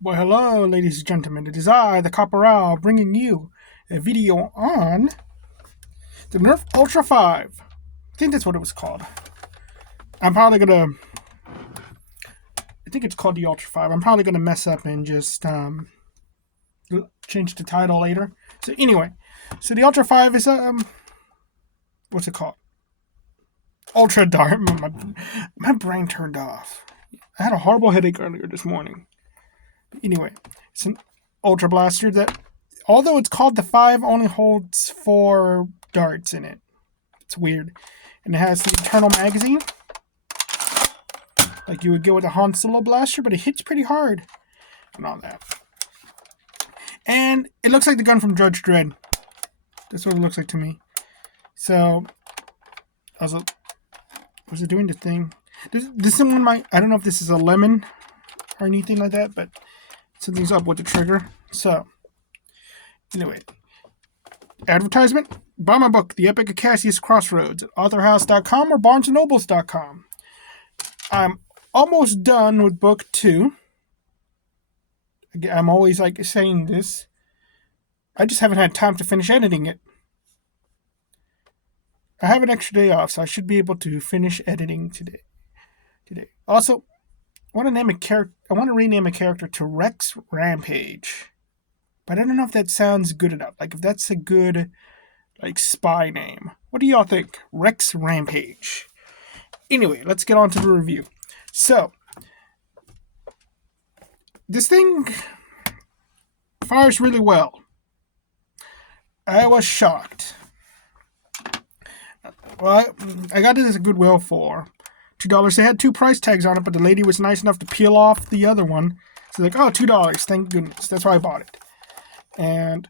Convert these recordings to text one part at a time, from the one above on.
Well, hello, ladies and gentlemen. It is I, the Corporal, bringing you a video on the Nerf Ultra 5. I think that's what it was called. I'm probably gonna. I think it's called the Ultra 5. I'm probably gonna mess up and just change the title later. So anyway, the Ultra 5 is what's it called? Ultra Dart. My brain turned off. I had a horrible headache earlier this morning. But anyway, it's an Ultra Blaster that, although it's called the 5, only holds 4 darts in it. It's weird. And it has the internal magazine, like you would get with a Han Solo blaster, but it hits pretty hard and all that. And it looks like the gun from Judge Dredd. That's what it looks like to me. So, was it doing the thing? This one might, I don't know if this is a lemon or anything like that, but something's up with the trigger. So, anyway, advertisement. Buy my book, The Epic of Cassius Crossroads, at authorhouse.com or barnesandnobles.com. I'm almost done with book 2. I'm always saying this. I just haven't had time to finish editing it. I have an extra day off, so I should be able to finish editing today. Also, I want to rename a character to Rex Rampage, but I don't know if that sounds good enough. Like if that's a good spy name. What do y'all think? Rex Rampage. Anyway, let's get on to the review. So, this thing fires really well. I was shocked. Well, I got it as a Goodwill for $2. They had 2 price tags on it, but the lady was nice enough to peel off the other one. So oh, $2. Thank goodness. That's why I bought it. And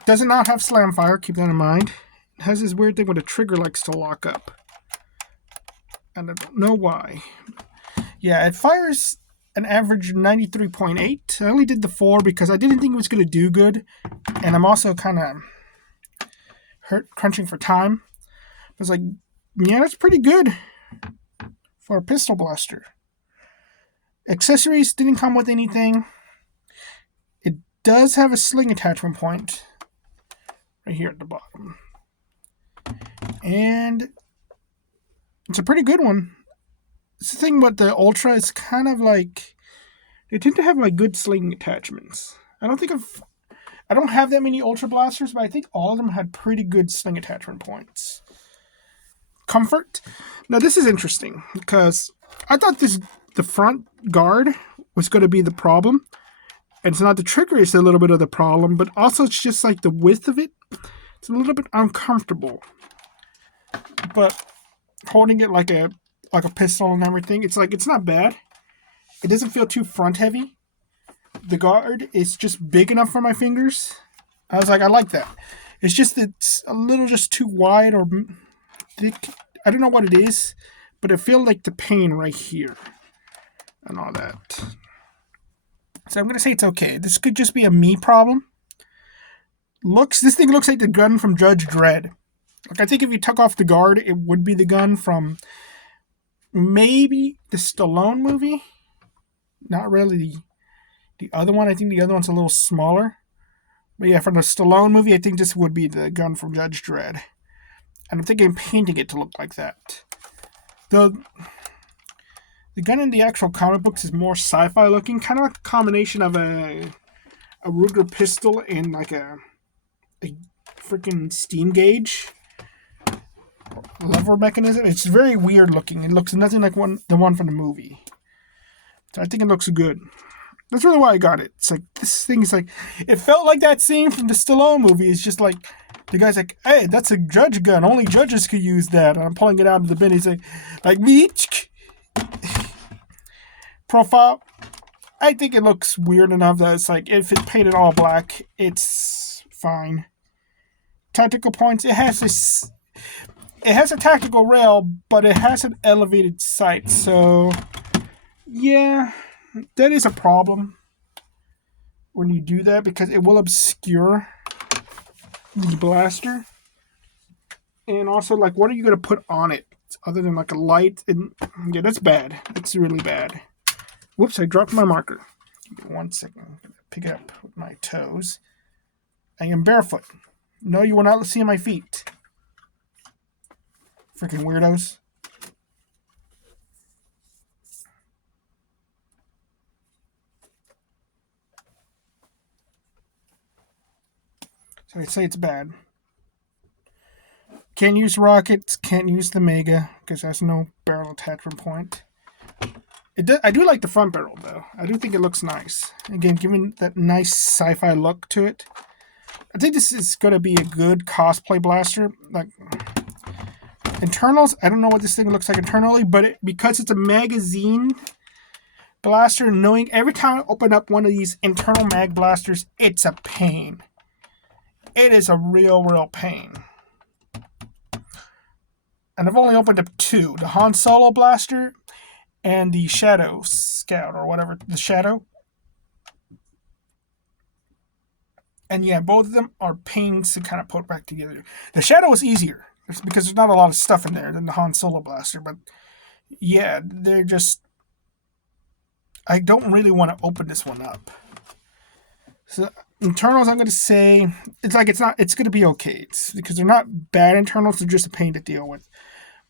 it does not have slam fire. Keep that in mind. It has this weird thing where the trigger likes to lock up. And I don't know why. Yeah, it fires an average 93.8. I only did the 4 because I didn't think it was going to do good. And I'm also kind of crunching for time. I was like, yeah, that's pretty good for a pistol blaster. Accessories didn't come with anything. It does have a sling attachment point right here at the bottom. And it's a pretty good one. It's the thing with the Ultra, it's kind of like, they tend to have good sling attachments. I don't have that many Ultra blasters, but I think all of them had pretty good sling attachment points. Comfort. Now this is interesting because I thought the front guard was going to be the problem, and it's not. The trigger is a little bit of the problem, but also it's just the width of it. It's a little bit uncomfortable. But holding it like a pistol and everything, it's not bad. It doesn't feel too front heavy. The guard is just big enough for my fingers. I was like, I like that. It's a little just too wide or thick. I don't know what it is, but it feels like the pain right here and all that. So I'm going to say it's okay. This could just be a me problem. This thing looks like the gun from Judge Dredd. I think if you took off the guard, it would be the gun from maybe the Stallone movie. Not really the other one. I think the other one's a little smaller. But yeah, from the Stallone movie, I think this would be the gun from Judge Dredd. And I'm thinking painting it to look like that. The gun in the actual comic books is more sci-fi looking, kind of like a combination of a Ruger pistol and a freaking steam gauge lever mechanism. It's very weird looking. It looks nothing like the one from the movie. So I think it looks good. That's really why I got it. It's this thing is it felt like that scene from the Stallone movie. It's just the guy's like, hey, that's a judge gun. Only judges could use that. And I'm pulling it out of the bin. He's like me. Profile. I think it looks weird enough that it's if it's painted all black, it's fine. Tactical points. It has a tactical rail, but it has an elevated sight. So, yeah, that is a problem when you do that because it will obscure the blaster. And also, what are you going to put on it other than a light? And yeah, that's bad. That's really bad. Whoops, I dropped my marker. Give me 1 second. I'm gonna pick it up with my toes. I am barefoot. No, you will not see my feet. Freaking weirdos. So I'd say it's bad. Can't use rockets, can't use the Mega, because there's no barrel attachment point. I do like the front barrel, though. I do think it looks nice. Again, giving that nice sci-fi look to it. I think this is going to be a good cosplay blaster. Like internals, I don't know what this thing looks like internally, but because it's a magazine blaster, knowing every time I open up one of these internal mag blasters, it's a pain. It is a real pain. And I've only opened up 2. The Han Solo blaster and the Shadow Scout, or whatever, the Shadow. And yeah, both of them are pains to kind of put back together. The Shadow is easier. It's because there's not a lot of stuff in there than the Han Solo blaster. But yeah, they're just... I don't really want to open this one up. So internals, I'm going to say... It's going to be okay. It's because they're not bad internals. They're just a pain to deal with.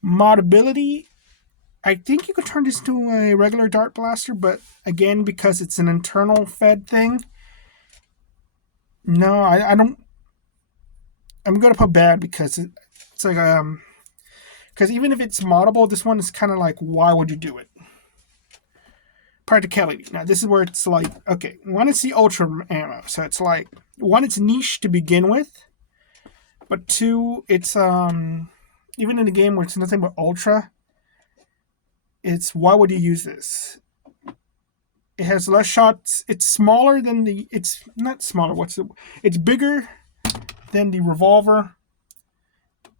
Modability... I think you could turn this into a regular dart blaster, but again, because it's an internal fed thing, no, I don't. I'm gonna put bad because it's like because even if it's moddable, this one is kind of like, why would you do it? Practicality. Now this is where it's like, okay, one, it's the ultra ammo, so it's like, one, it's niche to begin with, but 2, it's even in a game where it's nothing but ultra. It's, why would you use this? It has less shots. It's smaller than it's not smaller. It's bigger than the revolver.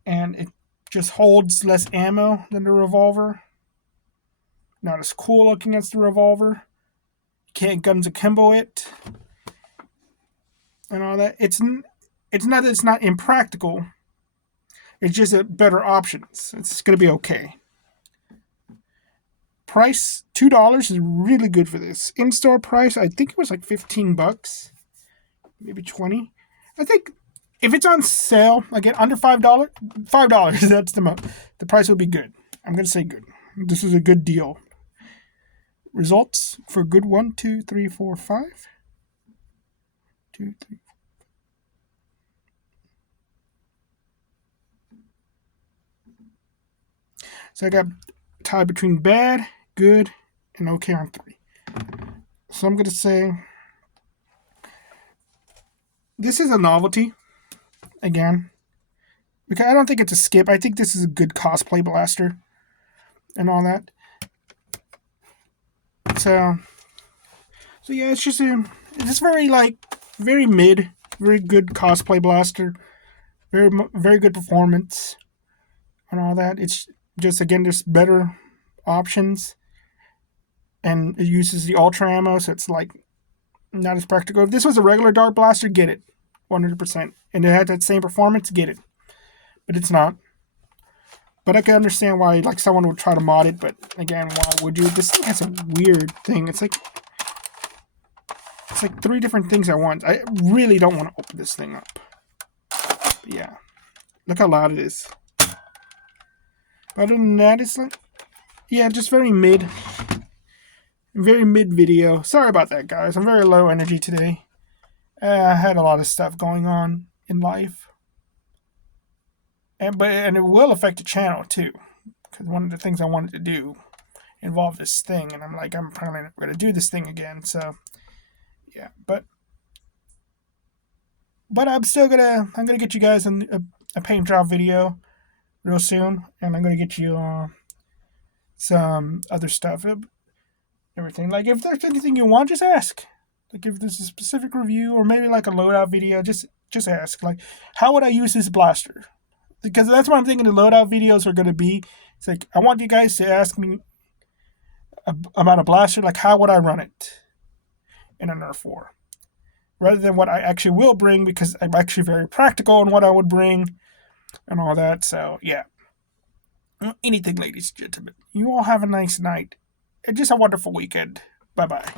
And it just holds less ammo than the revolver. Not as cool looking as the revolver. You can't guns akimbo it. And all that. It's not that it's not impractical. It's just a better options. It's going to be okay. Price $2 is really good for this. In-store price, I think it was like $15, maybe 20. I think if it's on sale, again under $5, that's the price will be good. I'm gonna say good. This is a good deal. Results for good 1, 2, 3, 4, 5. 2, 3. So I got tied between bad, good, and okay on 3. So I'm going to say this is a novelty, again, because I don't think it's a skip. I think this is a good cosplay blaster and all that. So yeah, it's just very mid, very good cosplay blaster, very good performance and all that. It's just, again, there's better options, and it uses the ultra ammo, so it's like not as practical. If this was a regular dart blaster, get it 100%, and it had that same performance, get it. But it's not. But I can understand why like someone would try to mod it, but again, why would you? This thing has a weird thing. It's like 3 different things at once. I really don't want to open this thing up. But yeah, look how loud it is. Other than that, it's like, yeah, just very mid video. Sorry about that, guys. I'm very low energy today. I had a lot of stuff going on in life, and it will affect the channel too, because one of the things I wanted to do involved this thing, and I'm probably not going to do this thing again. So yeah, but I'm gonna get you guys a paint job video real soon, and I'm gonna get you some other stuff, everything. Like, if there's anything you want, just ask. Like, if there's a specific review or maybe like a loadout video, just ask. Like, how would I use this blaster? Because that's what I'm thinking the loadout videos are gonna be. It's like, I want you guys to ask me about a blaster. Like, how would I run it in a Nerf war, rather than what I actually will bring, because I'm actually very practical in what I would bring and all that. So yeah, anything, ladies and gentlemen. You all have a nice night and just a wonderful weekend. Bye bye.